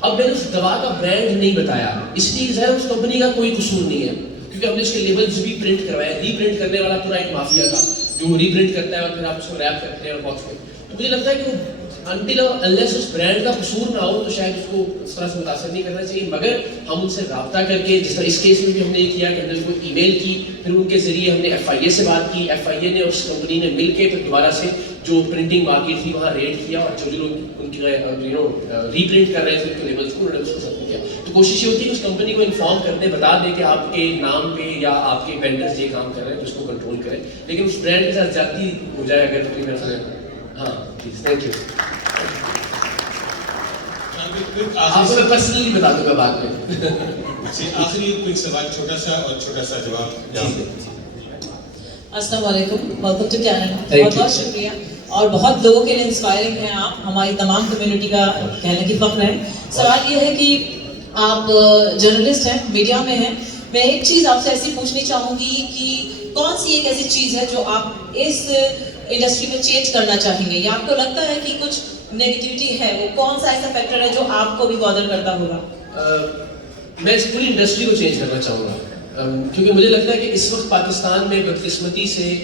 اب میں نے اس دوا کا برانڈ نہیں بتایا, اس لیے ظاہر اس کمپنی کا کوئی قصور نہیں ہے, کیونکہ ہم نے اس کے لیبلز بھی پرنٹ کروائے. ری پرنٹ کرنے والا پورا ایک مافیا تھا جو ری پرنٹ کرتا ہے اور پھر آپ اس کو ریپ کرتے ہیں اور باکس میں. تو مجھے لگتا ہے کہ until unless اس برانڈ کا قصور نہ ہو تو شاید اس کو اس طرح سے متاثر نہیں کرنا چاہیے، مگر ہم ان سے رابطہ کر کے، جس طرح اس کیس میں بھی ہم نے یہ کیا کہ ہم نے ان کو ای میل کی، پھر ان کے ذریعے ہم نے FIA سے بات کی، FIA نے اس کمپنی نے مل کے پھر دوبارہ سے جو پرنٹنگ مارکیٹ تھی وہاں ریڈ کیا، اور جو لوگ ان کی ری پرنٹ کر رہے تھے ان کے لیبلس کو، انہوں نے اس کو سب کیا. تو کوشش یہ ہوتی ہے کہ اس کمپنی کو انفارم کر دیں، بتا دیں کہ آپ کے نام پہ یا آپ کے وینڈرز یہ کام کر رہے ہیں تو اس کو کنٹرول کریں، لیکن اس برانڈ کے ساتھ زیادتی ہو جائے اگر تو میرا خیال. ہاں پلیز، تھینک یو. آپ کو میں پرسنلی بتا دوں گا بعد میں. آخری ایک سوال چھوٹا سا اور چھوٹا سا جواب. السلام علیکم، ویلکم ٹو کینیڈا. بہت بہت شکریہ، اور بہت لوگوں کے لیے انسپائرنگ ہیں آپ، ہماری تمام کمیونٹی کا کہنے کی فخر ہے. سوال یہ ہے کہ آپ جرنلسٹ ہیں، میڈیا میں ہیں، میں ایک چیز آپ سے ایسی پوچھنی چاہوں گی کہ کون سی ایک ایسی چیز ہے جو آپ اس انڈسٹری میں چینج کرنا چاہیں گے، یا آپ کو لگتا ہے کہ کچھ نیگیٹیوٹی ہے، وہ کون سا ایسا فیکٹر ہے جو آپ کو بھی بادر کرتا ہوگا؟ میں اس پوری انڈسٹری کو چینج کرنا چاہوں گا، کیونکہ مجھے لگتا ہے کہ اس وقت پاکستان میں بدقسمتی سے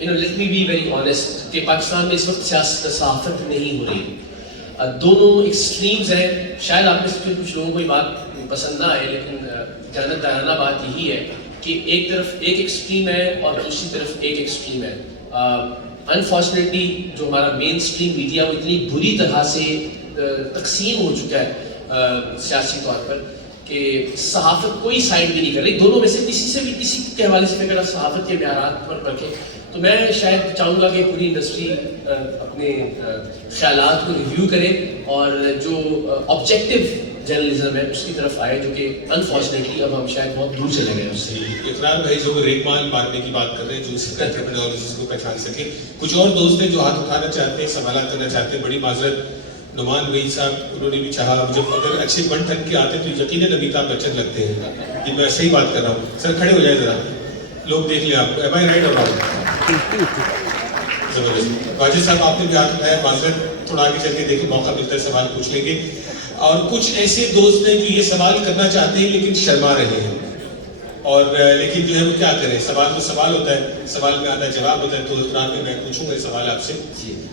let me be very honest کہ پاکستان میں اس وقت صحافت نہیں ہو رہی. دونوں ایکسٹریمز ہیں. شاید آپ میں سے کچھ لوگوں کو یہ بات پسند نہ آئے، لیکن جانت دارانہ بات یہی ہے کہ ایک طرف ایک ایکسٹریم ہے اور دوسری طرف ایک ایکسٹریم ہے. انفارچونیٹلی جو ہمارا مین اسٹریم میڈیا وہ اتنی بری طرح سے تقسیم ہو چکا ہے سیاسی طور پر کہ صحافت کوئی سائڈ بھی نہیں کر رہی. دونوں میں سے کسی کے حوالے سے اگر صحافت کے معیارات پر رکھیں تو میں شاید چاہوں گا کہ پوری انڈسٹری اپنے خیالات کو ریویو کرے اور جو آبجیکٹیو جرنلزم ہے اس کی طرف آئے، جو کہ انفارچونیٹلی اب ہم شاید بہت دور چلے گئے اس سے. اقرار بھائی جو ریٹ مال مارنے کی بات کر رہے ہیں، جو اس ٹرمینالوجیز کو پہچان سکیں. کچھ اور دوست ہیں جو ہاتھ اٹھانا چاہتے ہیں، سوالات کرنا چاہتے ہیں. بڑی معذرت، نعمان وحید صاحب انہوں نے بھی چاہا. جب اگر اچھے بن ٹھن کے آتے تو یقیناً امیتابھ بچن لگتے ہیں. یہ میں صحیح بات کر رہا ہوں. سر کھڑے ہو جائیں ذرا، لوگ دیکھ لیں آپ کو. ایم آئی رائٹ اور رانگ؟ زبردست. واجد صاحب آپ نے بھی ہاتھ اٹھایا. معذرت، تھوڑا آگے چل کے دیکھیں، موقع ملتا ہے سوال پوچھ لیں گے. اور کچھ ایسے دوست ہیں جو یہ سوال کرنا چاہتے ہیں لیکن شرما رہے ہیں، اور لیکن جو ہے وہ کیا کریں. سوال تو سوال ہوتا ہے، سوال میں آدھا جواب ہوتا ہے. تو اقرار میں کچھ گے سوال آپ سے،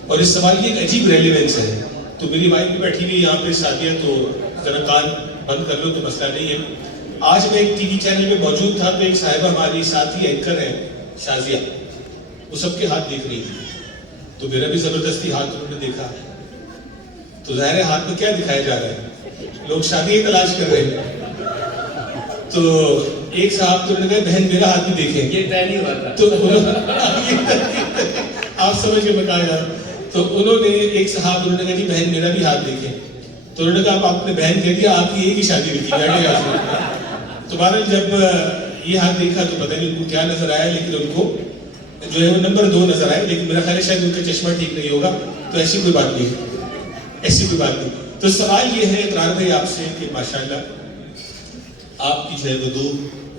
اور اس سوال کی ایک عجیب ریلیونس ہے. تو میری وائف بھی بیٹھی ہوئی یہاں پہ ساتھیاں، تو ذرا کان بند کر لو تو مسئلہ نہیں ہے. آج میں ایک ٹی وی چینل پہ موجود تھا تو ایک صاحبہ ہماری ساتھی اینکر ہے شازیہ، وہ سب کے ہاتھ دیکھ رہی تھی. تو میرا بھی زبردستی ہاتھ انہوں نے دیکھا. تو ظاہر ہے ہاتھ میں کیا دکھایا جا رہا ہے، لوگ شادی تلاش کر رہے ہیں. تو ایک صاحب تو انہوں نے کہا بہن میرا ہاتھ بھی دیکھیں. یہ طے نہیں ہوا تھا. تو آپ سمجھ کے بتایا یار. تو انہوں نے ایک صاحب انہوں نے کہا جی بہن میرا بھی ہاتھ دیکھیں. تو انہوں نے کہا آپ نے بہن کہہ دیا، آپ کی ایک ہی شادی ہوئی تھی، بیٹھے گا. تو بہرحال جب یہ ہاتھ دیکھا تو پتہ نہیں ان کو کیا نظر آیا، لیکن ان کو جو ہے وہ نمبر 2 نظر آئے. لیکن میرا خیال ہے شاید ان کا چشمہ ٹھیک نہیں ہوگا. تو ایسی کوئی بات نہیں ہے، ایسی کوئی بات نہیں. تو سوال یہ ہے اقرار بھائی آپ سے کہ ماشاءاللہ آپ کی جو ہے وہ 2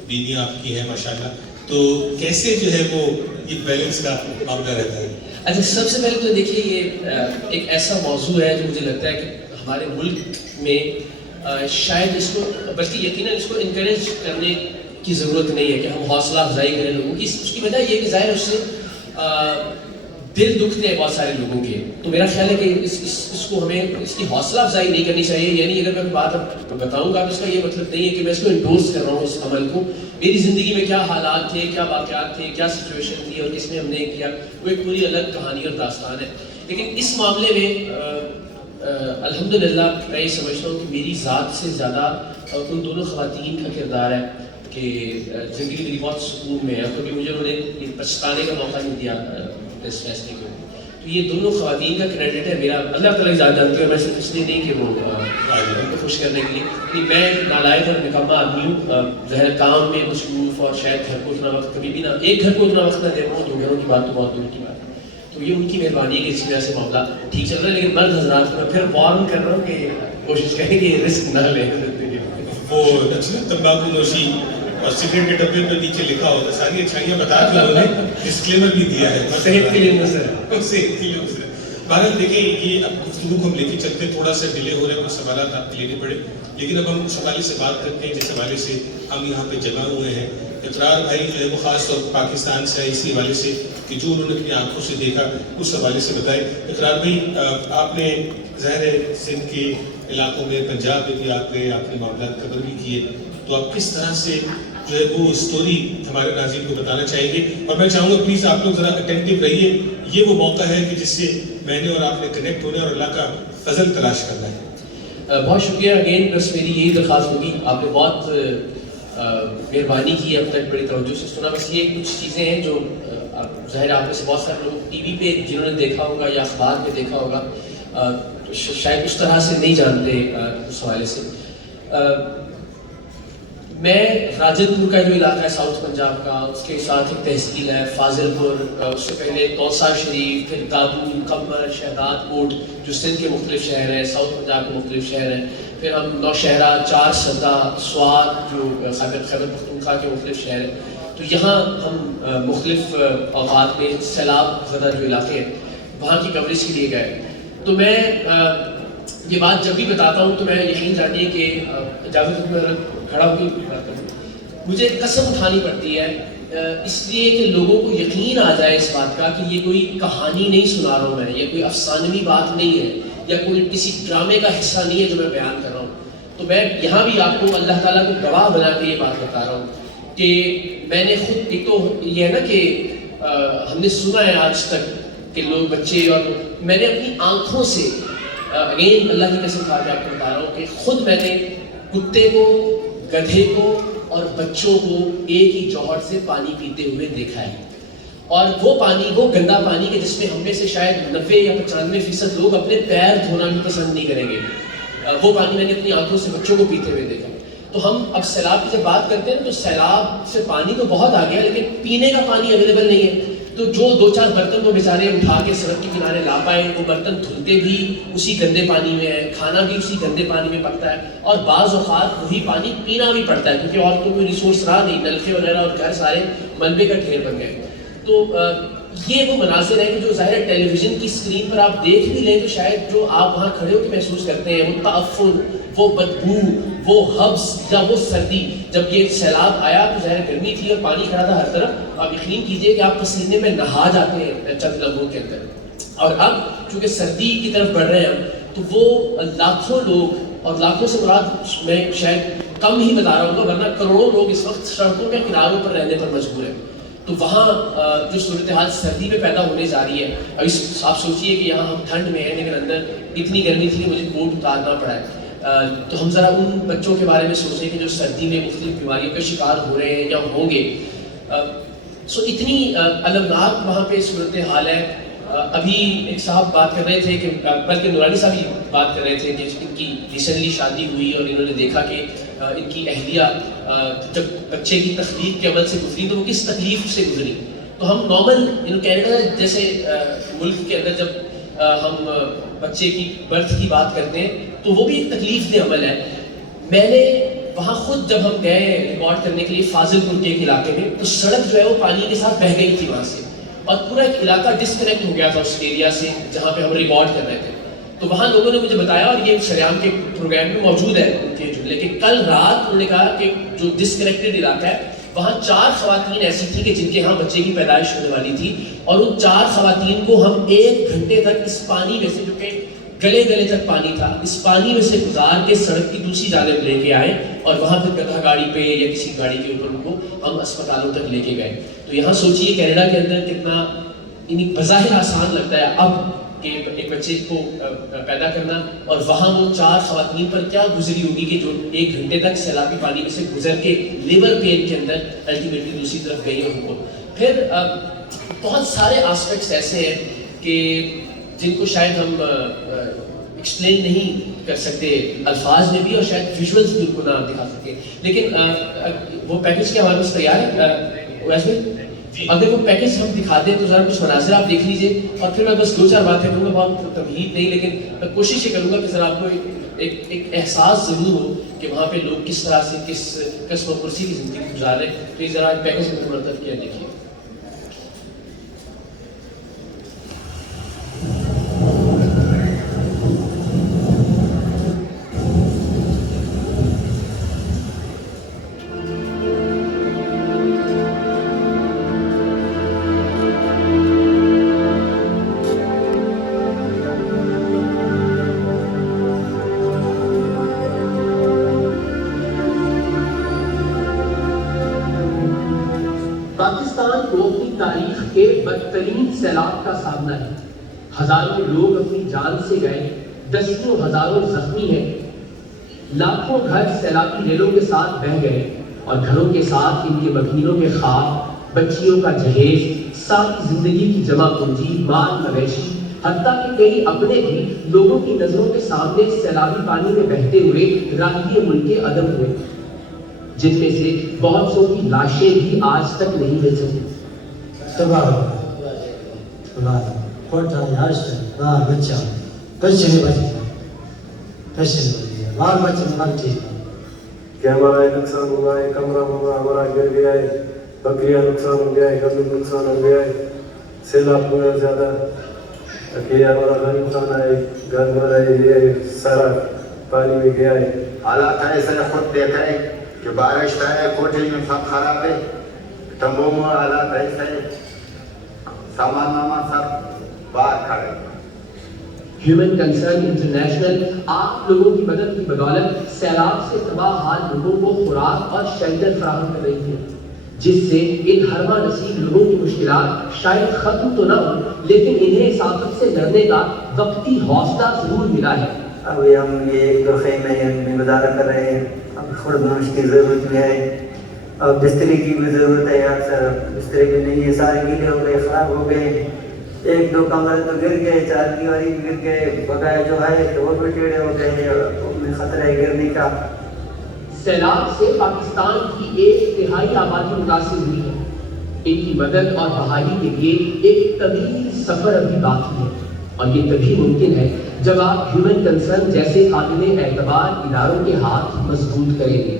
بیویاں آپ کی ہیں ماشاءاللہ، تو کیسے جو ہے وہ یہ بیلنس کا معاملہ رہتا ہے؟ اچھا، سب سے پہلے تو دیکھیے یہ ایک ایسا موضوع ہے جو مجھے لگتا ہے کہ ہمارے ملک میں شاید اس کو، بلکہ یقیناً اس کو انکریج کرنے کی ضرورت نہیں ہے کہ ہم حوصلہ افزائی کریں لوگوں کی. اس کی وجہ یہ کہ ظاہر اس سے دل دکھتے ہیں بہت سارے لوگوں کے. تو میرا خیال ہے کہ اس کو ہمیں اس کی حوصلہ افزائی نہیں کرنی چاہیے. یعنی اگر میں بات بتاؤں گا تو اس کا یہ مطلب نہیں ہے کہ میں اس کو انڈورس کر رہا ہوں اس عمل کو. میری زندگی میں کیا حالات تھے، کیا واقعات تھے، کیا سچویشن تھی اور کس نے ہم نے کیا، وہ ایک پوری الگ کہانی اور داستان ہے. لیکن اس معاملے میں الحمدللہ میں یہ سمجھتا ہوں کہ میری ذات سے زیادہ ان دونوں خواتین کا کردار ہے کہ زندگی میری بہت سکون میں ہے. کبھی مجھے انہوں نے پچھتانے کا موقع نہیں دیا اس فیصلے کو. تو یہ دونوں خواتین کا کریڈٹ ہے میرا. اللہ تعالیٰ زیادہ جانتی ہے، میں صرف اس لیے نہیں کہ وہ ان کو خوش کرنے کے لیے. یعنی میں نالائق اور نکمہ آدمی ہوں، ظاہر کام میں مصروف، اور شاید گھر کو اتنا وقت کبھی بھی نہ، ایک گھر کو اتنا وقت نہ دے پاؤں. 2 گھروں کی بات تو بہت دور کی بات ہے. تو یہ ان کی مہربانی ہے کہ اس وجہ سے معاملہ ٹھیک چل رہا ہے. لیکن مرد حضرات کو میں پھر وارن کر رہا ہوں کہ کوشش کریں کہ رسک نہ لیں. وہ تمباکو نوشی اور سگریٹ کے ڈبے پر نیچے لکھا ہوتا ہے ساری اچھائیاں بتا کے انہوں نے ڈسکلیمر بھی دیا ہے صحت کے لیے نظر. بہرحال دیکھیں یہ اب گفتگو کو ہم لے کے چلتے ہیں، تھوڑا سا ڈیلے ہو رہا ہے، کچھ سوالات آپ کے لینے پڑے. لیکن اب ہم اس حوالے سے بات کرتے ہیں جس حوالے سے ہم یہاں پہ جمع ہوئے ہیں. اقرار بھائی جو ہے وہ خاص طور پر پاکستان سے آئے اسی حوالے سے کہ جو انہوں نے اپنی آنکھوں سے دیکھا اس حوالے سے بتائے. اقرار بھائی آپ نے ظاہر ہے سندھ کے علاقوں میں پنجاب میں بھی آپ گئے, آپ نے معاملات کور بھی کیے, تو آپ کس طرح سے جو ہے وہ اسٹوری ہمارے ناظرین کو بتانا چاہیں گے؟ اور میں چاہوں گا پلیز آپ لوگ ذرا اٹینٹیو رہیے, یہ وہ موقع ہے کہ جس سے میں نے اور آپ نے کنیکٹ ہونے اور اللہ کا فضل تلاش کرنا ہے. بہت شکریہ اگین. بس میری یہی درخواست ہوگی, آپ نے بہت مہربانی کی اب تک, بڑی توجہ سے سنا. بس یہ کچھ چیزیں ہیں جو ظاہر آپ میں سے بہت سارے لوگ ٹی وی پہ جنہوں نے دیکھا ہوگا یا اخبار میں دیکھا ہوگا شاید اس طرح سے نہیں جانتے اس حوالے سے. میں راجن پور کا جو علاقہ ہے ساؤتھ پنجاب کا, اس کے ساتھ ایک تحصیل ہے فاضل پور, اس سے پہلے توسا شریف, پھر دابو, قمر, شہداد کوٹ جو سندھ کے مختلف شہر ہیں, ساؤتھ پنجاب کے مختلف شہر ہیں, پھر ہم نوشہرہ, چار سدہ, سوات جو خیبر پختونخوا کے مختلف شہر ہیں. تو یہاں ہم مختلف اوقات میں سیلاب زدہ جو علاقے ہیں وہاں کی کوریج کے لیے گئے. تو میں یہ بات جب بھی بتاتا ہوں تو میں یقین جانیے کہ اجازت میں کھڑا ہو کے بات کروں, مجھے قسم اٹھانی پڑتی ہے اس لیے کہ لوگوں کو یقین آ جائے اس بات کا کہ یہ کوئی کہانی نہیں سنا رہا ہوں میں, یا کوئی افسانوی بات نہیں ہے, یا کوئی کسی ڈرامے کا حصہ نہیں ہے جو میں بیان کر رہا ہوں. تو میں یہاں بھی آپ کو اللہ تعالیٰ کو گواہ بنا کے یہ بات بتا رہا ہوں کہ میں نے خود, ایک تو یہ ہے نا کہ ہم نے سنا ہے آج تک کہ لوگ بچے, اور میں نے اپنی آنکھوں سے اگین اللہ کی قسم کھا کے آپ کو بتا رہا ہوں کہ خود میں نے کتے کو, گدھے کو اور بچوں کو ایک ہی جوہر سے پانی پیتے ہوئے دیکھا ہے. اور وہ پانی, وہ گندا پانی کہ جس میں ہم میں سے شاید 90 یا 95% لوگ اپنے پیر دھونا بھی پسند نہیں کریں گے, وہ پانی میں نے اپنی آنکھوں سے بچوں کو پیتے ہوئے دیکھا. تو ہم اب سیلاب کی جب بات کرتے ہیں تو سیلاب سے پانی تو بہت آ گیا, لیکن پینے کا پانی اویلیبل نہیں ہے. تو جو 2-4 برتن وہ بیچارے اٹھا کے سڑک کے کنارے لا پائے, وہ برتن دھلتے بھی اسی گندے پانی میں ہے, کھانا بھی اسی گندے پانی میں پکتا ہے, اور بعض اوقات وہی پانی پینا بھی پڑتا ہے کیونکہ اور تو کوئی ریسورس رہا نہیں, نلکے وغیرہ اور گھر سارے ملبے کا ڈھیر بن گئے. تو یہ وہ مناظر ہے کہ جو ظاہر ٹیلی ویژن کی اسکرین پر آپ دیکھ بھی لیں تو شاید جو آپ وہاں کھڑے ہو کے محسوس کرتے ہیں, وہ تعفن, وہ بدبو, وہ حبس یا وہ سردی. جب یہ سیلاب آیا تو ظاہر گرمی تھی اور پانی کھڑا تھا ہر طرف, آپ یقین کیجئے کہ آپ پسینے میں نہا جاتے ہیں چند لمحوں کے اندر. اور اب چونکہ سردی کی طرف بڑھ رہے ہیں ہم, تو وہ لاکھوں لوگ, اور لاکھوں سے مراد میں شاید کم ہی بتا رہا ہوں گا, ورنہ کروڑوں لوگ اس وقت سڑکوں کے کناروں پر رہنے پر مجبور ہیں. تو وہاں جو صورتحال سردی میں پیدا ہونے جا رہی ہے, ابھی آپ سوچیے کہ یہاں ہم ٹھنڈ میں ہیں لیکن اندر اتنی گرمی تھی کہ مجھے کوٹ اتارنا پڑا ہے. تو ہم ذرا ان بچوں کے بارے میں سوچیں کہ جو سردی میں مختلف بیماریوں کا شکار ہو رہے ہیں یا ہوں گے. سو اتنی المناک وہاں پہ صورتحال ہے. ابھی ایک صاحب بات کر رہے تھے کہ بلکہ نورانی صاحب ہی بات کر رہے تھے کہ ان کی ریسنٹلی شادی ہوئی اور انہوں نے دیکھا کہ ان کی اہلیہ جب بچے کی تخلیق کے عمل سے گزری تو وہ کس تکلیف سے گزری. تو ہم نارمل کینیڈا جیسے ملک کے اندر جب ہم بچے کی برتھ کی بات کرتے ہیں تو وہ بھی ایک تکلیف دہ عمل ہے. میں نے وہاں خود جب ہم گئے ریکارڈ کرنے کے لیے فاضل پور کے ایک علاقے میں, تو سڑک جو ہے وہ پانی کے ساتھ بہہ گئی تھی وہاں سے, اور پورا ایک علاقہ ڈسکنیکٹ ہو گیا تھا اس ایریا سے جہاں پہ ہم ریکارڈ کر رہے تھے. تو وہاں لوگوں نے مجھے بتایا, اور یہ شریعام کے پروگرام میں موجود ہے ان کے جملے, کہ کل رات انہوں نے کہا کہ جو ڈسکنیکٹڈ علاقہ ہے وہاں 4 خواتین ایسی تھیں کہ جن کے ہاں بچے کی پیدائش ہونے والی تھی, اور ان 4 خواتین کو ہم 1 گھنٹے تک اس پانی میں سے, جو کہ گلے تک پانی تھا, اس پانی میں سے گزار کے سڑک کی دوسری جانب لے کے آئے, اور وہاں پھر گدھا گاڑی پہ یا کسی گاڑی کے اوپر ان کو ہم اسپتالوں تک لے کے گئے. تو یہاں سوچیے کینیڈا کے اندر کتنا بظاہر آسان لگتا ہے اب کہ ایک بچے کو پیدا کرنا, اور وہاں وہ 4 خواتین پر کیا گزری ہوگی کہ جو 1 گھنٹے تک سیلابی پانی میں سے گزر کے لیور پین کے اندر الٹیمیٹلی دوسری طرف گئی ان کو. پھر بہت سارے آسپیکٹس ایسے ہیں کہ جن کو شاید ہم ایکسپلین نہیں کر سکتے الفاظ میں بھی, اور شاید ویژولز بھی ان کو نہ دکھا سکتے. لیکن وہ پیکج کیا ہمارے پاس تیار ہے ویسے, اگر وہ پیکج ہم دکھا دیں تو ذرا کچھ مناظر آپ دیکھ لیجئے, اور پھر میں بس 2-4 باتیں کروں گا, بہت تمہید نہیں, لیکن میں کوشش یہ کروں گا کہ ذرا آپ کو ایک احساس ضرور ہو کہ وہاں پہ لوگ کس طرح سے کس قسم و کرسی کی زندگی گزار رہے ہیں. تو یہ ذرا پیکج میں مرتب کیا دیکھیے. پاکستان کو اپنی تاریخ کے بدترین سیلاب کا سامنا ہے. ہزاروں لوگ اپنی جان سے گئے, دسیوں ہزاروں زخمی ہیں, لاکھوں گھر سیلابی ریلوں کے ساتھ بہہ گئے اور گھروں کے ساتھ ان کے مکینوں کے خواب, بچیوں کا جہیز, ساری زندگی کی جمع پونجی, مال مویشی, حتیٰ کہ کئی اپنے بھی لوگوں کی نظروں کے سامنے سیلابی پانی میں بہتے ہوئے راہی ملک عدم ہوئے, جن میں سے بہت سو کی لاشیں بھی آج تک نہیں مل سکی. کہ ہمارا ایک نقصان ہوا ہے, کمرہ ہمارا گر گیا ہے, بکریاں نقصان ہو گیا ہے, گندم نقصان ہو گیا ہے, سیلاب بہت زیادہ, کہ ہمارا گھر نقصان ہے, گھر ہمارا یہ سارا پانی میں گیا ہے. حالات ایسے خود دیکھیں کہ بارش ہے, کوٹھی میں سب خراب ہے, تمبو میں حالات ایسے سامان وامان سب باہر کھڑے. ہیومن کنسرن انٹرنیشنل آپ لوگوں کی مدد کی بدولت سیلاب سے تباہ حال لوگوں کو خوراک اور شیلٹر فراہم کر رہی ہے, جس سے ان ہرما نصیب لوگوں کی مشکلات شاید ختم تو نہ ہو, لیکن انہیں اس آفت سے لڑنے کا وقتی حوصلہ ضرور ملا ہے. ابھی ہم یہ ایک دو خیمے میں گزارا کر رہے ہیں, اب خرد نوش کی ضرورت بھی ہے, اب بستری کی بھی ضرورت ہے. یار سر بستری بھی نہیں ہے, سارے گیلے ہو گئے, خراب ہو گئے, ایک دو کمرے تو گر گئے, چار دیواری بھی گر گئے, بغیر جو ہے تو وہ بھی ٹیڑھے ہو گئے ہیں, ان میں خطرہ ہے گرنے کا. سیلاب سے پاکستان کی 1/3 آبادی متاثر ہوئی ہے. ان کی مدد اور بحالی کے لیے ایک طویل سفر ابھی باقی ہے, اور یہ تبھی ممکن ہے جب آپ ہیومن کنسرن جیسے قابل اعتبار اداروں کے ہاتھ مضبوط کریں گے.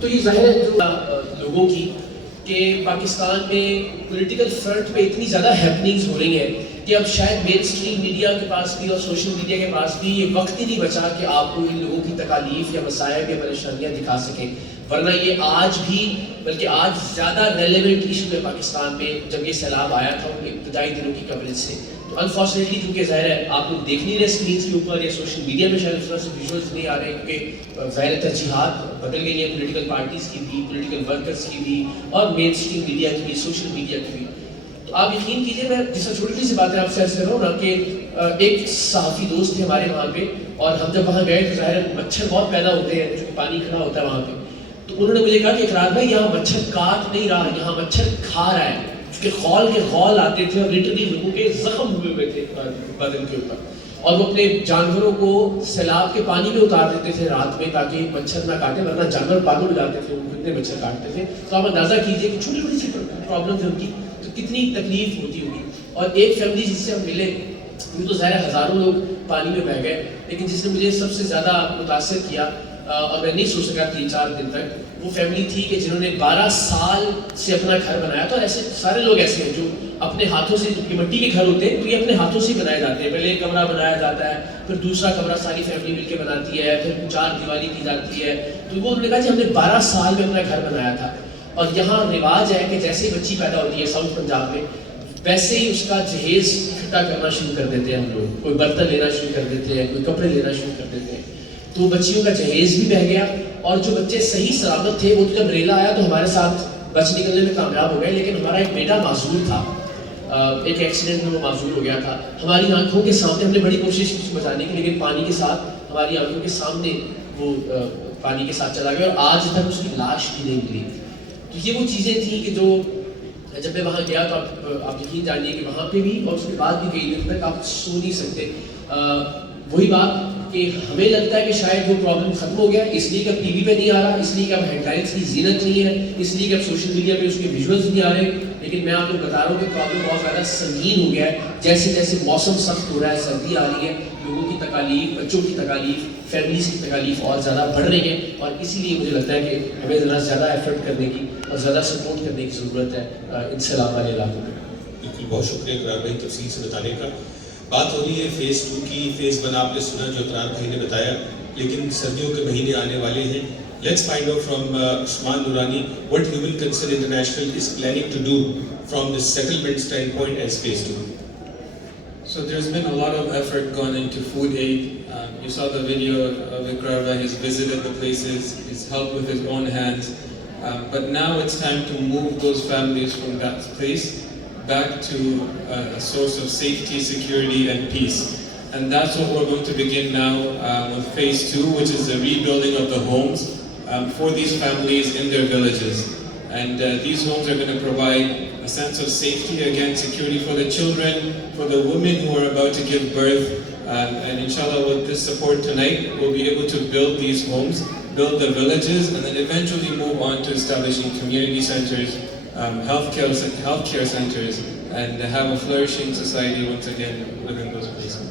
تو یہ ظاہر ہے جو لوگوں کی کہ پاکستان میں پولیٹیکل فرنٹ پہ اتنی زیادہ ہیپننگز ہو رہی ہیں کہ اب شاید مین اسٹریم میڈیا کے پاس بھی اور سوشل میڈیا کے پاس بھی یہ وقت ہی نہیں بچا کہ آپ کو ان لوگوں کی تکالیف یا مصائب یا پریشانیاں دکھا سکیں, ورنہ یہ آج بھی بلکہ آج زیادہ ریلیونٹ ایشو ہے پاکستان میں جب یہ سیلاب آیا تھا ان ابتدائی دنوں کی کوریج سے. تو انفارچونیٹلی کیونکہ ظاہر ہے آپ لوگ دیکھ نہیں رہے اسکرینس کے اوپر یا سوشل میڈیا میں شاید اس طرح سے ویژولز نہیں آ رہے, کیونکہ ظاہر ترجیحات بدل گئی ہیں پولیٹیکل پارٹیز کی بھی, پولیٹیکل ورکرز کی بھی, اور مین اسٹریم میڈیا کی بھی, سوشل میڈیا کی بھی. تو آپ یقین کیجیے, میں جس طرح چھوٹی سی باتیں آپ سے عرض کر رہا ہوں نا کہ ایک صحافی دوست تھے ہمارے وہاں پہ, اور ہم جب وہاں گئے تو ظاہر مچھر بہت پیدا ہوتے ہیں جو پانی کھڑا ہوتا ہے وہاں پہ. تو انہوں نے مجھے کہا کہ اقرار بھائی یہاں مچھر کاٹ نہیں رہا, یہاں مچھر کھا رہا ہے, کیونکہ خول کے خول آتے تھے اور لٹرلی لوگوں کے زخم ہوئے ہوئے تھے بدن کے اوپر, اور وہ اپنے جانوروں کو سیلاب کے پانی میں اتار دیتے تھے رات میں تاکہ مچھر نہ کاٹے, ورنہ جانور پاگل ہو جاتے تھے, ان کو اتنے مچھر کاٹتے تھے. تو آپ اندازہ کیجیے کہ چھوٹی چھوٹی سی پرابلم تھی ان کی تو کتنی تکلیف ہوتی ہوگی. اور ایک فیملی جس سے ہم ملے, وہ تو ظاہر ہزاروں لوگ پانی میں بہہ گئے, لیکن جس نے مجھے سب سے زیادہ متاثر کیا اور میں نہیں سوچ سکا 3-4 دن تک, وہ فیملی تھی کہ جنہوں نے 12 سال سے اپنا گھر بنایا تھا. اور ایسے سارے لوگ ایسے ہیں جو اپنے ہاتھوں سے, جو مٹی کے گھر ہوتے ہیں تو یہ اپنے ہاتھوں سے بنائے جاتے ہیں. پہلے ایک کمرہ بنایا جاتا ہے, پھر دوسرا کمرہ ساری فیملی مل کے بناتی ہے, پھر 4 دیوالی کی جاتی ہے. تو وہ انہوں نے کہا کہ ہم نے 12 سال میں اپنا گھر بنایا تھا, اور یہاں رواج ہے کہ جیسے بچی پیدا ہوتی ہے ساؤتھ پنجاب میں, ویسے ہی اس کا جہیز اکٹھا کرنا شروع کر دیتے ہیں ہم لوگ. کوئی برتن لینا شروع کر دیتے ہیں, کوئی کپڑے لینا شروع کر دیتے ہیں. تو بچیوں کا جہیز بھی بہہ گیا, اور جو بچے صحیح سلامت تھے وہ تو جب ریلا آیا تو ہمارے ساتھ بچ نکلنے میں کامیاب ہو گئے, لیکن ہمارا ایک بیٹا معذور تھا, ایک ایکسیڈنٹ میں وہ معذور ہو گیا تھا. ہماری آنکھوں کے سامنے, ہم نے بڑی کوشش کی بچانے کی, لیکن پانی کے ساتھ ہماری آنکھوں کے سامنے وہ پانی کے ساتھ چلا گیا, اور آج تک اس کی لاش بھی نہیں ملی. تو یہ وہ چیزیں تھیں کہ جو جب میں وہاں گیا تو آپ یقین جانیے کہ وہاں پہ بھی اور اس کے بعد بھی کئی دن تک آپ سو نہیں سکتے. وہی بات کہ ہمیں لگتا ہے کہ شاید وہ پرابلم ختم ہو گیا, اس لیے کہ اب ٹی وی پہ نہیں آ رہا, اس لیے کہ اب ہیڈ لائنس کی زینت نہیں ہے, اس لیے کہ اب سوشل میڈیا پہ اس کے ویژولز نہیں آ رہے. لیکن میں آپ کو بتا رہا ہوں کہ پرابلم بہت زیادہ سنگین ہو گیا ہے. جیسے جیسے موسم سخت ہو رہا ہے, سردی آ رہی ہے, لوگوں کی تکالیف, بچوں کی تکالیف, فیملیز کی تکالیف اور زیادہ بڑھ رہی ہیں. اور اسی لیے مجھے لگتا ہے کہ ہمیں ذرا زیادہ ایفرٹ کرنے کی اور زیادہ سپورٹ کرنے کی ضرورت ہے ان سیلاب والے علاقوں میں. بالکل, بہت شکریہ اقرار بھائی تفصیل سے بتانے کا. بات ہو رہی ہے فیز 2 کی. فیز 1 آپ نے سنا جو اقرار بھائی نے بتایا, لیکن سردیوں کے مہینے آنے والے ہیں. Let's find out from Usman Nurani what Human Concern International is planning to do from the settlement standpoint as phase 2. So there's been a lot of effort gone into food aid You saw the video of Ikrar. He's visited the places, he's helped with his own hands. But now it's time to move those families from that place back to a source of safety, security, and peace. And that's what we're going to begin now with phase 2, which is the rebuilding of the homes for these families in their villages. And these homes are going to provide a sense of safety, again, security for the children, for the women who are about to give birth. And inshallah, with this support tonight, we'll be able to build these homes, build the villages, and then eventually move on to establishing community centers, healthcare centers, and have a flourishing society once again within those places.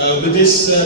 With this,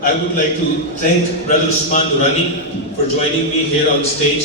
I would like to thank Brother Usman Nurani for joining me here on stage.